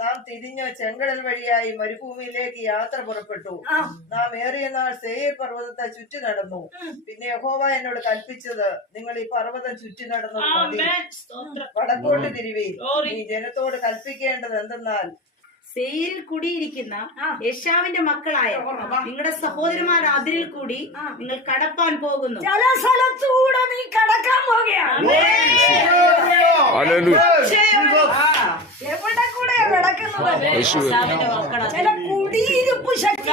നാം തിരിഞ്ഞ് ചെങ്കടൽ വഴിയായി മരുഭൂമിയിലേക്ക് യാത്ര പുറപ്പെട്ടു. നാം ഏറിയ നാൾ സേയീർ പർവ്വതത്തെ ചുറ്റി നടന്നു. പിന്നെ യഹോവ എന്നോട് കൽപ്പിച്ചത്, നിങ്ങൾ ഈ പർവ്വതം ചുറ്റി നടന്നു മതി, വടക്കോട്ട് തിരിവീൻ. ഈ ജനത്തോട് കൽപ്പിക്കേണ്ടത് എന്തെന്നാൽ, സേയിരിൽ കുടിയിരിക്കുന്ന യേശാവിന്റെ മക്കളായ നിങ്ങളുടെ സഹോദരന്മാർ അതിരിൽ കൂടി നിങ്ങൾ കടപ്പാൻ പോകുന്നു. ചില സ്ഥലത്തൂടെ നീ കടക്കാൻ പോകുകയാണ്. എവിടെ കൂടെ കിടക്കുന്നത്? ചില കുടിയിരിപ്പ് ശക്തി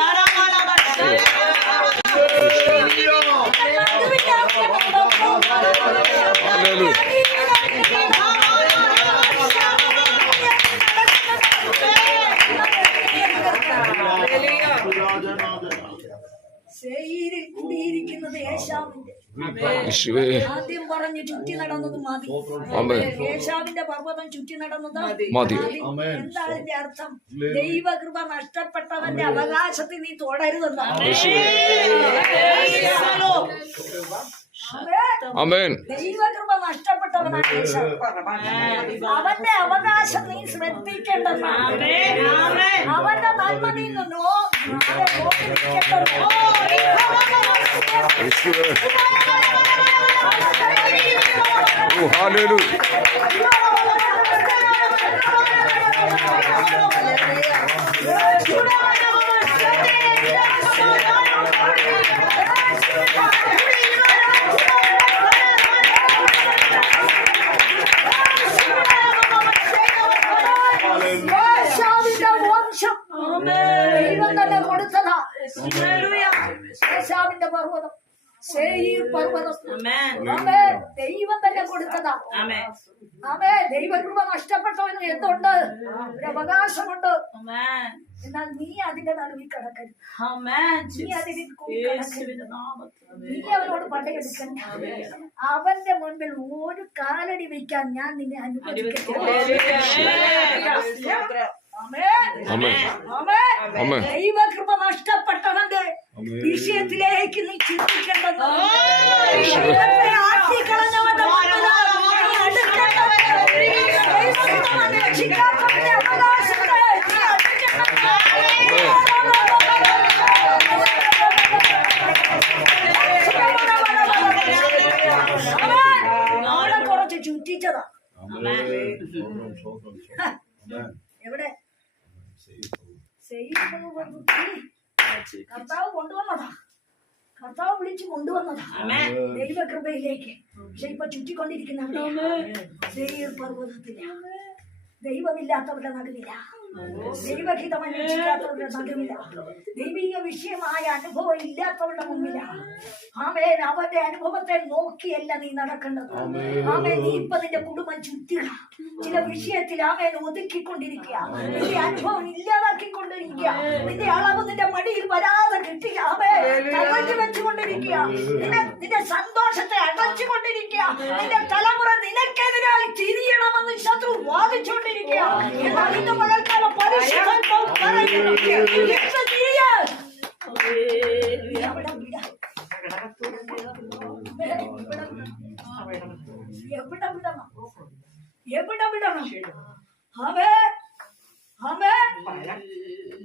സേയിരിൽ കുടിയിരിക്കുന്നത് യേശാവിന്റെ. ആദ്യം പറഞ്ഞു ചുറ്റി നടന്നത് മതി, യേശാവിന്റെ പർവ്വതം ചുറ്റി നടന്നത് മതി. എന്താ അതിന്റെ അർത്ഥം? ദൈവകൃപ നഷ്ടപ്പെട്ടവന്റെ അവകാശത്തിൽ നീ തുടരുതെന്നാണ്. ദൈവകൃപ നഷ്ടപ്പെട്ടവനാണ് യേശാവ്. അവന്റെ അവകാശം നീ ശ്രദ്ധിക്കേണ്ടതാണ്. അവന്റെ നന്മ നീ ദൈവം തന്നെ കൊടുത്തതാ. യേശാവിന്റെ പർവ്വതം, സേയീർ പർവ്വതം ദൈവം തന്നെ കൊടുത്തതാ. ദൈവകൃപ നഷ്ടപ്പെട്ടവന് എന്തുണ്ട്? ഒരു അവകാശമുണ്ട്. എന്നാൽ നീ അതിന്റെ നടുവിൽ കിടക്കരുത്. നീ അതിൽ നീ അവനോട് പടയെടുക്കണ്ട. അവന്റെ മുൻപിൽ ഒരു കാലടി വയ്ക്കാൻ ഞാൻ നിന്നെ അനുവദിക്കത്തില്ല. ദൈവകൃപ നഷ്ടപ്പെട്ടവന്റെ വിഷയത്തിലേക്ക് നീ ചിന്തിക്കേണ്ടത്. ആട്ടിക്കളഞ്ഞവന്റെ അവകാശത്തെ നാളെ കുറച്ച് ചുറ്റിച്ചതാ. എവിടെ? കർത്താവ് കൊണ്ടുവന്നതാ, കർത്താവ് വിളിച്ചു കൊണ്ടുവന്നതാ ദൈവകൃപയിലേക്ക്. പക്ഷെ ഇപ്പൊ ചുറ്റിക്കൊണ്ടിരിക്കുന്ന സേയീർ പർവ്വതത്തില, ദൈവമില്ലാത്തവരുടെ നടുവില, ദൈവഹിതം അന്വേഷിക്കാത്തവരുടെ നടുവില, ദൈവിക വിഷയമായ അനുഭവം ഇല്ലാത്തവരുടെ മുമ്പില. ആമേൻ. അവന്റെ അനുഭവത്തെ നോക്കിയല്ല നീ നടക്കേണ്ടത്. ആമേൻ. നീ ഇപ്പൊ നിന്റെ കുടുംബം ചുറ്റുക, ചില വിഷയത്തിൽ ആമേൻ ഒതുക്കിക്കൊണ്ടിരിക്കുക, നിന്റെ അനുഭവം ഇല്ലാതാക്കിക്കൊണ്ടിരിക്കുക, നിന്റെ അളവ് നിന്റെ മടിയിൽ വരാതെ കിട്ടിയ ആമേൻ അകറ്റി വെച്ചുകൊണ്ടിരിക്കുക, നിന്റെ സന്തോഷത്തെ അടച്ചുകൊണ്ടിരിക്കുക, നിന്റെ തലമുറ നിനക്കെതിരായി തിരിയണമെന്ന് ശത്രു വാദിച്ചുകൊണ്ടിരിക്കുക. എന്നാൽ ഇന്ന് പകൽക്കാലം പരിശുദ്ധാത്മാവ് പറയുന്നു, എവിടെ വിടണം?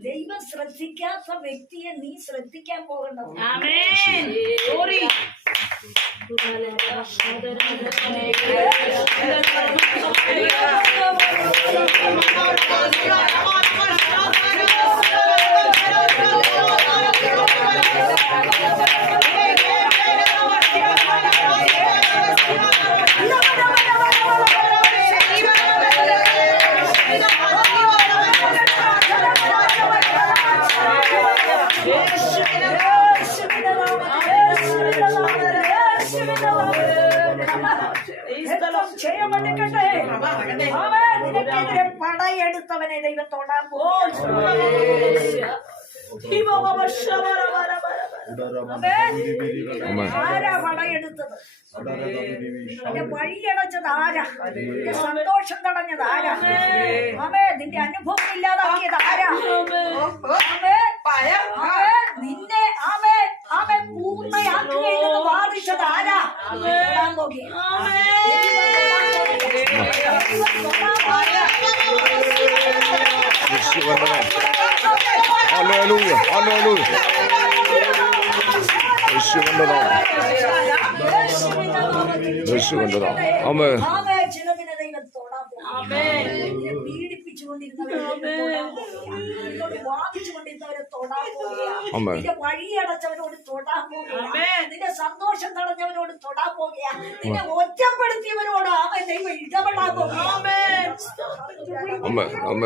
ദൈവം ശ്രദ്ധിക്കാത്ത വ്യക്തിയെ നീ ശ്രദ്ധിക്കാൻ പോകേണ്ടത്. നിനക്കെതിരെ പടയെടുത്തവനെ ദൈവം തൊടാൻ പോകും. ആരാ പടയെടുത്തത്? നിന്റെ വഴിയടച്ചത് ആരാ? നിന്റെ സന്തോഷം തടഞ്ഞത് ആരാ? നിന്റെ അനുഭവം ഇല്ലാതാക്കിയത് ആരാ? നിന്നെ പൂർണ്ണയാക്കുകയെന്ന് വാദിച്ചത് ആരാ? യേശുവിന്റെ നാമം. Hallelujah, hallelujah. യേശുവിന്റെ നാമം, യേശുവിന്റെ നാമം. ആമേൻ. ചിലതിനെ ദൈവം തൊടാൻ പോകും. നിന്നെ പീഡിപ്പിച്ചുകൊണ്ടിരുന്നവരെ വാദിച്ചുകൊണ്ടിരുന്നവരെ തൊടാൻ പോകുകയാണ്. നിന്റെ വഴിയടച്ചവരോട് തൊടാൻ പോകുകയാണ്. നിന്റെ സന്തോഷം തടഞ്ഞവരോട് തൊടാൻ പോകുകയാണ്. നിന്നെ ഒറ്റപ്പെടുത്തിയവരോട് അവൻ ദൈവം ഇടപെടാൻ പോകുകയാണ്. അവൻ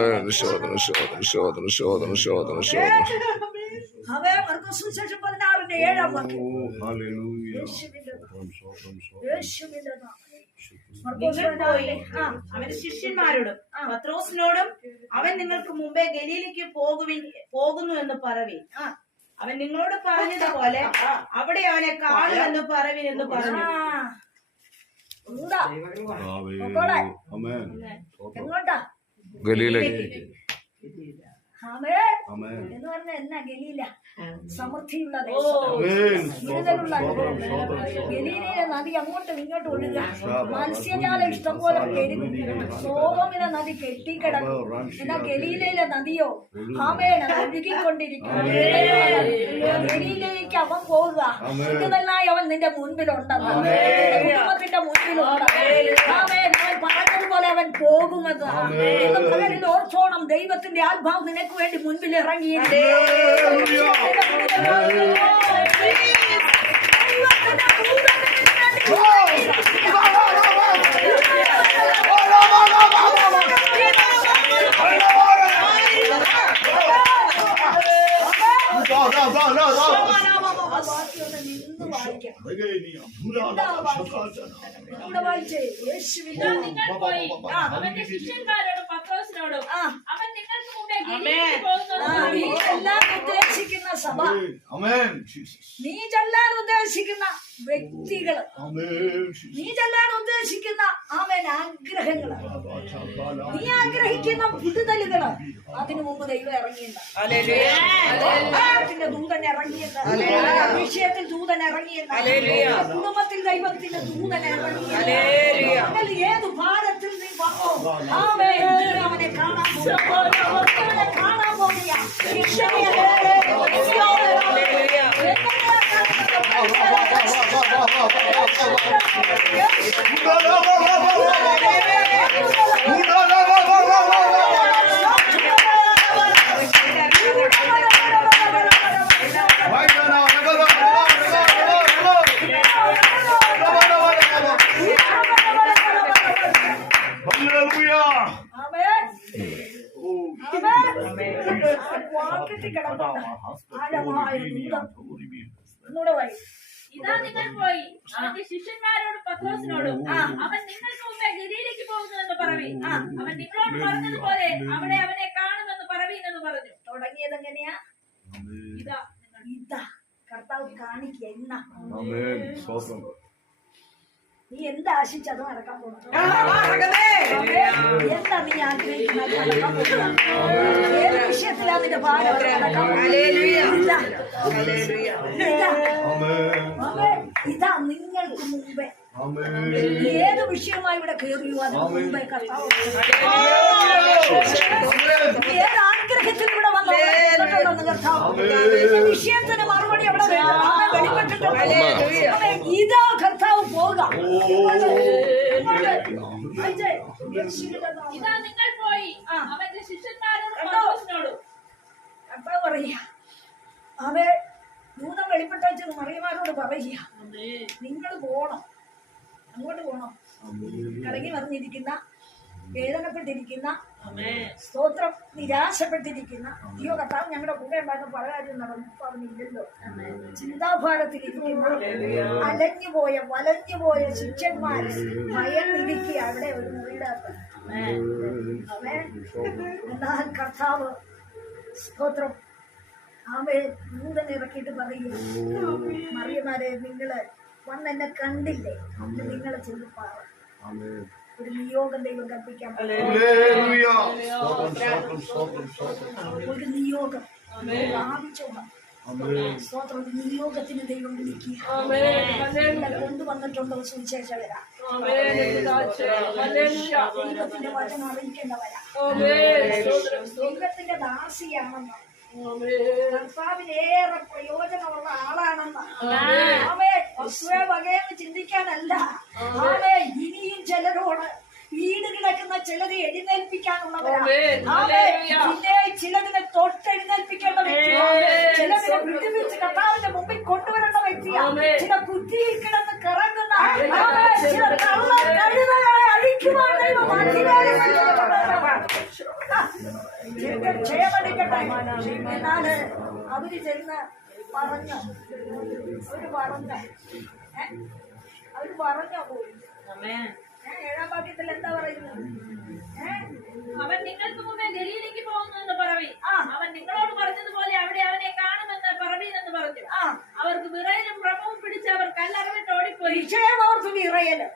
മർക്കോസ് സുവിശേഷം 16:7 വാക്യം. യേശുവിന്റെ നാമം. അവന്റെ ശിഷ്യന്മാരോടും പത്രോസിനോടും അവൻ നിങ്ങൾക്ക് മുമ്പേ ഗലീലയ്ക്ക് പോകുന്നു എന്ന് പറവി. അവൻ നിങ്ങളോട് പറഞ്ഞതുപോലെ അവിടെ അവനെ കാണുമെന്ന് പറവിൻ എന്ന് പറഞ്ഞു. എങ്ങോട്ടാ? ഗലീലയ്ക്ക്. എന്ന് പറഞ്ഞ എന്നാ ഗലീല? സമൃദ്ധിയുള്ള വിടുതലുള്ള ഗലീലയിലെ നദി അങ്ങോട്ടും ഇങ്ങോട്ടും ഒഴുകുക. മത്സ്യജാലം ഇഷ്ടംപോലെ പെരുകും. സോതോമിലെ നദി കെട്ടിക്കിടക്കും. എന്നാ ഗലീലയിലെ നദിയോ ഒഴുകിക്കൊണ്ടിരിക്കും. ഗലീലയിലേക്ക് അവൻ പോവുക. ഇതെല്ലാം അവൻ നിന്റെ മുൻപിലുണ്ടെന്ന്, കുടുംബത്തിന്റെ മുൻപിലുണ്ട്. അവൻ പറഞ്ഞതുപോലെ അവൻ പോകുമെന്ന് പകലിൽ ഓർത്തോണം. ദൈവത്തിന്റെ ആത്മാവ് നിനക്ക് വേണ്ടി മുൻപിൽ ഇറങ്ങിയിരിക്കും. അവന്റെ ശിഷ്യന്മാരോടും പത്രോസിനോടും അവൻ നിങ്ങൾക്ക് മുമ്പേ ഉദ്ദേശിക്കുന്ന സഭ, നീ ചെല്ലാൻ ഉദ്ദേശിക്കുന്ന വ്യക്തികള്, നീ ചെല്ലാൻ ഉദ്ദേശിക്കുന്ന അവൻ ആഗ്രഹങ്ങള്, നീ ആഗ്രഹിക്കുന്ന വിടുതലുകള് അതിനു മുമ്പ് ദൈവം ഇറങ്ങിയിട്ടുണ്ട്. ദൂതൻ ഇറങ്ങിയിട്ടുണ്ട്. വിഷയത്തിൽ ദൂതൻ ഇറങ്ങിയിട്ടുണ്ട്. കുടുംബത്തിൽ ദൈവത്തിന്റെ ദൂതൻ ഇറങ്ങിയിട്ടുണ്ട്. ഏത് ഭാരത്തിൽ നീ വന്നോ അവനെ കാണാൻ പോകുക. ഇതാ നിങ്ങൾ പോയി അവന്റെ ശിഷ്യന്മാരോടും പത്രോസിനോടും അവൻ നിങ്ങൾക്ക് മുമ്പേ ഗലീലയ്ക്ക് പോകുന്നു എന്ന് പറവി. അവൻ നിങ്ങളോട് പറഞ്ഞതുപോലെ അവിടെ അവനെ കാണുമെന്ന് പറവീനെന്ന് പറഞ്ഞു. തുടങ്ങിയത് എങ്ങനെയാ? ഇതാ കർത്താവ് കാണിക്കുക. എന്നാ നീ എന്താ ആശിച്ച് അത് നടക്കാൻ പോകുന്നു? എന്താ നീ ആഗ്രഹിക്കുന്നത്? ഏത് വിഷയത്തിലാ നിന്റെ ഭാരം നടക്കാൻ പോകുന്നത്? ഇതാ നിങ്ങൾക്ക് മുമ്പേ ഏത് വിഷയമായി ഇവിടെ കയറിയോ അതിന് മുമ്പേ കർത്താവ് ഏത് ആഗ്രഹത്തിൽ ഇവിടെ വന്നു കർത്താവ് വിഷയത്തിന് മറുപടി അവിടെ വെളിപ്പെട്ടിട്ടുണ്ട്. ഇതാ കർത്താവ് പോവുക. ഇതാ നിങ്ങൾ പോയി അവന്റെ ശിഷ്യന്മാരോടും പത്രോസിനോടും. കർത്താവ് പറയുക, അവൻ ദൂതം വെളിപ്പെട്ടത് മറിയമാരോട് പറയുക, നിങ്ങൾ പോണം, അങ്ങോട്ട് പോണം. കറങ്ങി വന്നിരിക്കുന്ന, വേദനപ്പെട്ടിരിക്കുന്ന, സ്തോത്രം നിരാശപ്പെട്ടിരിക്കുന്ന, അയ്യോ കർത്താവ് ഞങ്ങളുടെ കൂടെ ഉണ്ടായിരുന്ന പല കാര്യം പറഞ്ഞില്ലല്ലോ, ചിന്താഭാരത്തിലിരിക്കുന്ന, അലഞ്ഞുപോയ വലഞ്ഞുപോയ ശിഷ്യന്മാർ ഭയന്നിരിക്കുക അവിടെ ഒരു മുറിയിടത്ത്. എന്നാൽ കർത്താവ് സ്തോത്രം അവൻ ദൂതൻ ഇറക്കിയിട്ട് പറയുക, മറിയമാരെ നിങ്ങള് വന്നെന്നെ കണ്ടില്ലേ? നിങ്ങളെ ചെന്ന് പറ. ഒരു നിയോഗം ദൈവം കൽപ്പിക്കാൻ, ഒരു നിയോഗം ആവശ്യമാണ്. സ്തോത്രം. നിയോഗത്തിന് ദൈവം വിളിക്കുക. കൊണ്ടുവന്നിട്ടുണ്ടോ സുവിശേഷകരാ? ദൈവത്തിന്റെ വചനം അറിയിക്കേണ്ടവരാ. ദൈവത്തിന്റെ ദാസിയാണെന്ന്, കർത്താവിനേറെ പ്രയോജനമുള്ള ആളാണെന്ന് അവയെ വകയെന്ന് ചിന്തിക്കാനല്ല. ഇനിയും ചിലരോട് വീട് കിടക്കുന്ന ചിലരെ എഴുന്നേൽപ്പിക്കാനുള്ളവരാണ്. പിന്നെ ചിലതിനെ തൊട്ടെഴുന്നേൽപ്പിക്കേണ്ട വ്യക്തിയാണ്. ചിലതിനെ വിട്ടുവെച്ച് കർത്താവിന്റെ മുമ്പിൽ കൊണ്ടുവരേണ്ട വ്യക്തിയാണ്. ചില ബുദ്ധിയിൽ കിടന്ന് കറങ്ങുന്ന ചില കള്ള കഴുതകളെ അഴിക്കുവാൻ ദൈവം ക്ഷയമടിക്കട്ടെ. എന്നാല് അവര് ചെന്ന് പറഞ്ഞു, അവര് പറഞ്ഞോ പോയി. 7-ാം വാക്യത്തിൽ എന്താ പറയുന്നത്? അവൻ നിങ്ങൾക്ക് മുമ്പേ ഗലീലയ്ക്ക് പോകുന്നു എന്ന് പറവി. അവൻ നിങ്ങളോട് പറഞ്ഞതുപോലെ അവിടെ അവനെ കാണുമെന്ന് പറവീനെന്ന് പറഞ്ഞു. അവർക്ക് വിറയലും ഭ്രമവും പിടിച്ച് അവർ കല്ലറവിട്ട് ഓടിപ്പോയി. വിഷയമവർക്ക് വിറയല്,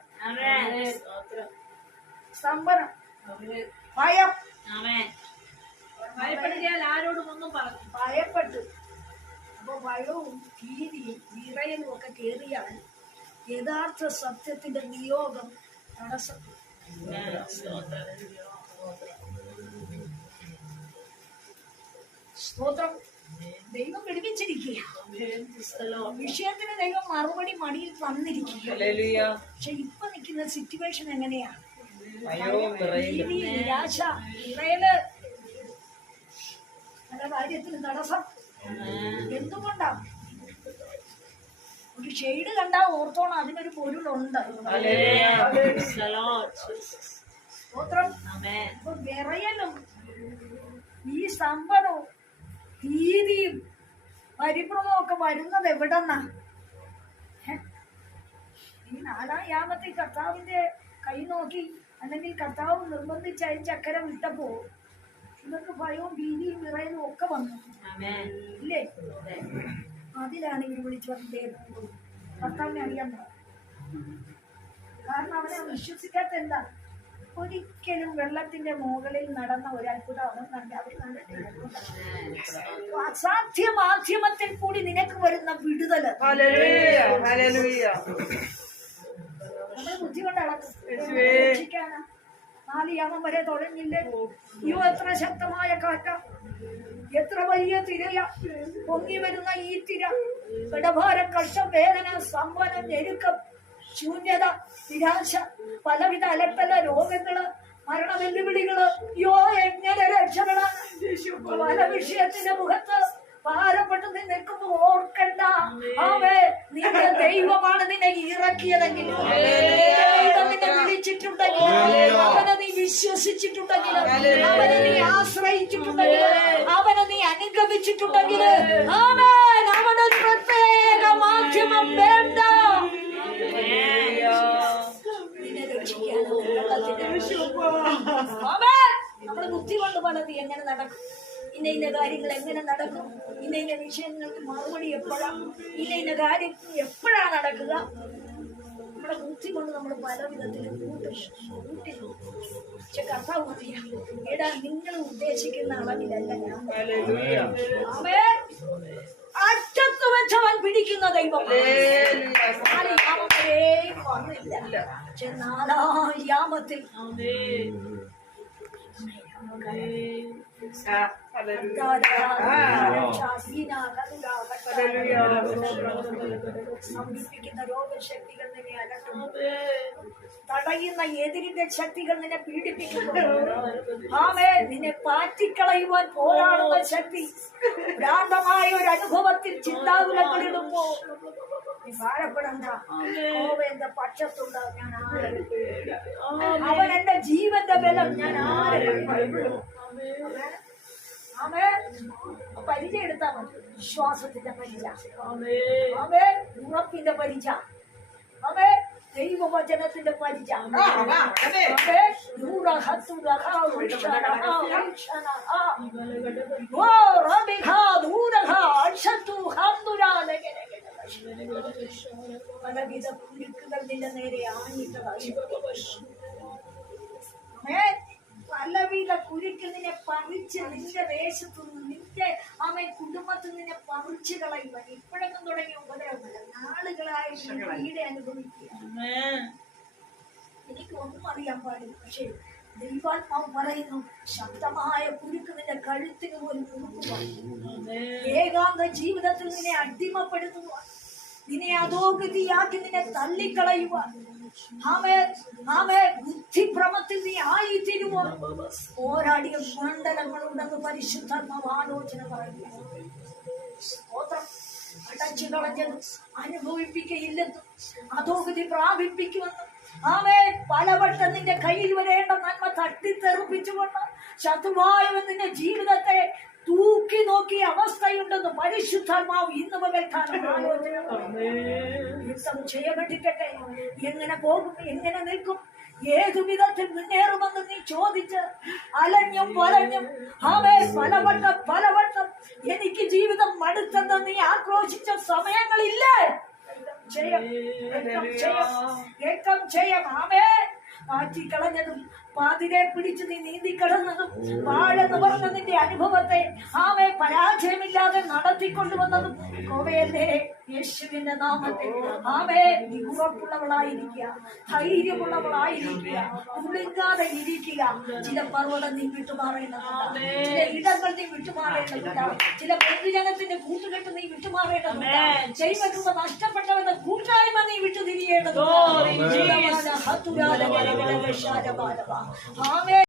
സ്തംഭനം, ഭയം. ഭയപ്പെടുകയാൽ ആരോടും ഒന്നും പറഞ്ഞു. ഭയപ്പെട്ടു. അപ്പൊ ഭയവും ഭീതിയും വിറയലും ഒക്കെ കേറിയാൽ യഥാർത്ഥ സത്യത്തിന്റെ നിയോഗം തടസ്സപ്പെട്ടു. സ്തോത്രം. ദൈവം വിടുവിച്ചിരിക്കുക. വിഷയത്തിന് ദൈവം മറുപടി മടിയിൽ തന്നിരിക്കുക. പക്ഷെ ഇപ്പൊ നിൽക്കുന്ന സിറ്റുവേഷൻ എങ്ങനെയാ? ഭീതി, നിരാശ, വിറയല്, പല കാര്യത്തിന് തടസ്സം. എന്തുകൊണ്ടാ? ഒരു ഷെയ്ഡ് കണ്ടാ ഓർത്തോണം അതിനൊരു പൊരുളുണ്ട്. സ്തോത്രം. അപ്പൊ വിറയലും ഈ സ്തംഭനവും ഭീതിയും പരിഭ്രമവും ഒക്കെ വരുന്നത് എവിടെന്നാ? ഈ 4-ാം യാമത്തിൽ കർത്താവിന്റെ കൈ നോക്കി അല്ലെങ്കിൽ കർത്താവ് നിർബന്ധിച്ച് അയച്ചക്കരെ വിട്ടപ്പോ ഇവർക്ക് ഭയവും ഭീതിയും വിറയലും ഒക്കെ വന്നു ഇല്ലേ? അതിലാണ് ഇവർ വിളിച്ചു വന്നത്. കർത്താവിനെ അറിയാൻ കാരണം അവനെ വിശ്വസിക്കാത്ത എന്താ? ഒരിക്കലും വെള്ളത്തിന്റെ മുകളിൽ നടന്ന ഒരു അത്ഭുതം അവൻ കണ്ടിട്ടില്ല. അസാധ്യ മാധ്യമത്തിൽ കൂടി നിനക്ക് വരുന്ന വിടുതല് നമ്മുടെ ബുദ്ധി കൊണ്ട് അളക്കാനാ? 4 യാമം വരെ തുടങ്ങില്ലേ? എത്ര ശക്തമായ കാറ്റ, എത്ര വലിയ തിരയ, പൊങ്ങി വരുന്ന ഈ തിര, കടഭാരം, കഷ്ടം, വേദന, സമ്പന്നം, ഞെരുക്കം, ശൂന്യത, നിരാശ, പലവിധ അലട്ടല, രോഗങ്ങള്, മരണ വെല്ലുവിളികള്. എങ്ങനെ രക്ഷപ്പെടാൻ? പല വിഷയത്തിന്റെ മുഖത്ത് ഭാരപ്പെട്ട് നീ നിൽക്കുമ്പോ ഓർക്കണ്ട, നിന്റെ ദൈവമാണ് നിന്നെ ഇറക്കിയതെങ്കിൽ, ദൈവം നിന്നെ വിളിച്ചിട്ടുണ്ടെങ്കിൽ, അവനെ നീ വിശ്വസിച്ചിട്ടുണ്ടെങ്കിൽ, അവനെ നീ ആശ്രയിച്ചിട്ടുണ്ടെങ്കിൽ, അവനെ നീ അനുഗമിച്ചിട്ടുണ്ടെങ്കിൽ, അവനൊരു പ്രത്യേക മാധ്യമം വേണ്ട. നിന്നെ നമ്മുടെ ബുദ്ധി കൊണ്ട് പലത് എങ്ങനെ നടക്കും, ഇന്ന കാര്യങ്ങൾ എങ്ങനെ നടക്കും, ഇന്ന വിഷയങ്ങൾക്ക് മറുപടി എപ്പോഴാണ്, ഇന്ന കാര്യം എപ്പോഴാണ് നടക്കുക, നമ്മുടെ ബുദ്ധി കൊണ്ട് നമ്മൾ പല വിധത്തിലും കൂട്ടി. പക്ഷെ കർത്താവ് പറയാ, എടാ നിങ്ങൾ ഉദ്ദേശിക്കുന്ന അളവിലല്ല ഞാൻ. അറ്റത്ത് വെച്ചവൻ പിടിക്കുന്ന ദൈവം. 4 യാമം വരെയും വന്നില്ല. പക്ഷെ 4-ാം യാമത്തിൽ സംഘിപ്പിക്കുന്ന രോഗശക്തികൾ നിന്നെ അലട്ടുന്നു, തടയുന്ന എതിരിന്റെ ശക്തികൾ നിന്നെ പീഡിപ്പിക്കുന്നു. നിന്നെ പാറ്റിക്കളയുവാൻ പോരാടുന്ന ശക്തി ഭ്രാന്തമായ ഒരു അനുഭവത്തിൽ ചിന്താകുലങ്ങളിടുമ്പോ നീ ഭാരപ്പെടണ്ട. എന്റെ പക്ഷത്തുണ്ട്, ഞാൻ അവൻ എന്റെ ജീവന്റെ ബലം, ഞാൻ പരിചയം എടുത്താൽ മതി. വിശ്വാസത്തിന്റെ പരിച, ഉറപ്പിന്റെ പരിച, ദൈവവചനത്തിന്റെ പരിച. പലവിധ കുരുക്കുകൾ നിന്റെ നേരെ ആഞ്ഞിട്ടതായി, പലവിധ കുരുക്ക് നിന്നെ പറിച്ച് നിന്റെ ദേശത്തുനിന്ന് നിന്റെ ആമേ കുടുംബത്തിൽ നിന്നെ പറിച്ചു കളയുവാൻ ഇപ്പോഴൊന്നും തുടങ്ങിയ ഉപദ്രവമല്ല, നാളുകളായി വീട് അനുഭവിക്കുക. എനിക്ക് ഒന്നും അറിയാൻ പാടില്ല, പക്ഷേ ദൈവാത്മാവ് പറയുന്നു ശക്തമായ കുരുക്ക് നിന്റെ കഴുത്തിന് പോലും കുറുക്കുവാൻ, ഏകാന്ത ജീവിതത്തിൽ നിന്നെ അടിമപ്പെടുത്തുവാൻ, നിന്നെ അധോഗതിയാക്കി നിന്നെ തള്ളിക്കളയുവാൻ, ബുദ്ധിഭ്രമത്തിൽ നീ ആയിത്തീരുവാൻ പോരാടിയ മണ്ഡലങ്ങളുണ്ടെന്ന് പരിശുദ്ധാത്മാവ് ആലോചന പറയുക. അടച്ചു കളഞ്ഞത് അനുഭവിപ്പിക്കയില്ലെന്നും അധോഗതി പ്രാപിപ്പിക്കുമെന്നും പലവട്ടം നിന്റെ കയ്യിൽ വരേണ്ട നന്മ തട്ടിത്തെറിപ്പിച്ചുകൊണ്ട് ശത്രുവായവൻ നിന്റെ ജീവിതത്തെ തൂക്കി നോക്കിയ അവസ്ഥയുണ്ടെന്ന് പരിശുദ്ധാത്മാവ് ഇന്ന് പകൽക്കാലം ആലോചന യുദ്ധം ചെയ്യപ്പെട്ടിട്ടെ. എങ്ങനെ പോകും, എങ്ങനെ നിൽക്കും, ഏതു വിധത്തിൽ മുന്നേറുമെന്ന് നീ ചോദിച്ച് അലഞ്ഞും വലഞ്ഞും പലവട്ടം എനിക്ക് ജീവിതം മടുത്തെന്ന് നീ ആക്രോശിച്ച സമയങ്ങളില്ലേ? മാറ്റിക്കളഞ്ഞതും പാതിരെ പിടിച്ച് നീ നീന്തിക്കിടന്നതും വാഴെന്ന് പറഞ്ഞ നിന്റെ അനുഭവത്തെ പരാജയമില്ലാതെ നടത്തിക്കൊണ്ടുവന്നതും കോവയല്ലേ യേശുവിന്റെ നാമത്തിൽ നീ ഉറപ്പുള്ളവളായിരിക്കുക, ധൈര്യമുള്ളവളായിരിക്കുക, ഉളിങ്ങാതെ ഇരിക്കുക. ചില പർവ്വതം നീ വിട്ടുമാറേണ്ടതുണ്ട്, ചില ഇടങ്ങൾ നീ വിട്ടുമാറേണ്ടതുണ്ട്, ചില പൊതുജനത്തിന്റെ കൂട്ടുകെട്ട് നീ വിട്ടുമാറേണ്ടതുണ്ട്, ദൈവകൃപ നഷ്ടപ്പെട്ടവരുടെ കൂട്ടായ്മ നീ വിട്ടുതിരിയേണ്ടതുണ്ട്.